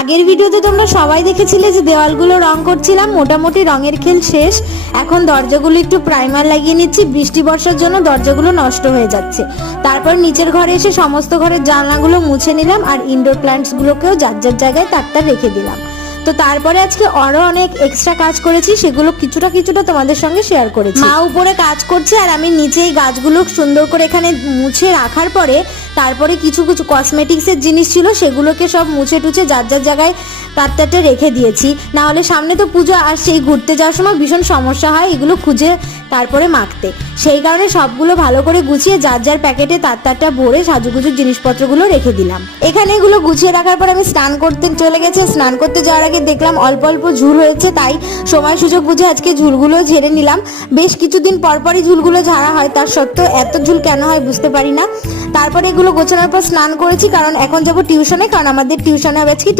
আগের ভিডিওতে তোমরা সবাই দেখেছিলে যে দেওয়ালগুলো রং করছিলাম, মোটামুটি রঙের খেল শেষ। এখন দরজাগুলো একটু প্রাইমার লাগিয়ে নিচ্ছি, বৃষ্টি বর্ষার জন্য দরজাগুলো নষ্ট হয়ে যাচ্ছে। তারপর নিচের ঘরে এসে সমস্ত ঘরের জানলাগুলো মুছে নিলাম আর ইনডোর প্ল্যান্টস গুলোকেও যার যার জায়গায় তার রেখে দিলাম। তো তারপরে আজকে আরো অনেক এক্সট্রা কাজ করেছি, সেগুলো কিছুটা তোমাদের সঙ্গে শেয়ার করেছি। মা উপরে কাজ করছে আর আমি নিচে এই গাছগুলো সুন্দর করে এখানে মুছে রাখার পরে তারপরে কিছু কসমেটিক্সের জিনিস ছিল সেগুলোকে সব মুছে টুছে যার যার জায়গায় তারটাতে রেখে দিয়েছি। না হলে সামনে তো পুজো আসছে, ঘুরতে যাওয়ার সময় ভীষণ সমস্যা হয় এগুলো খুঁজে তারপরে মাখতে। সেই কারণে সবগুলো ভালো করে গুছিয়ে যার যার প্যাকেটে তারটা ভরে সাজুগুজুর জিনিসপত্রগুলো রেখে দিলাম। এখানে এগুলো গুছিয়ে রাখার পর আমি স্নান করতে চলে গেছি। স্নান করতে যাওয়ার আগে দেখলাম অল্প অল্প ঝুল হয়েছে, তাই সময় সুযোগ বুঝে আজকে ঝুলগুলো ঝেড়ে নিলাম। বেশ কিছুদিন পরপরই ঝুলগুলো ঝাড়া হয়, তার সত্ত্বেও এত ঝুল কেন হয় বুঝতে পারি না। তারপরে এগুলো গোছানোর পর স্নান করেছি, কারণ এখন যাবো টিউশনে, কারণ আমাদের টিউশনে হবে আজকে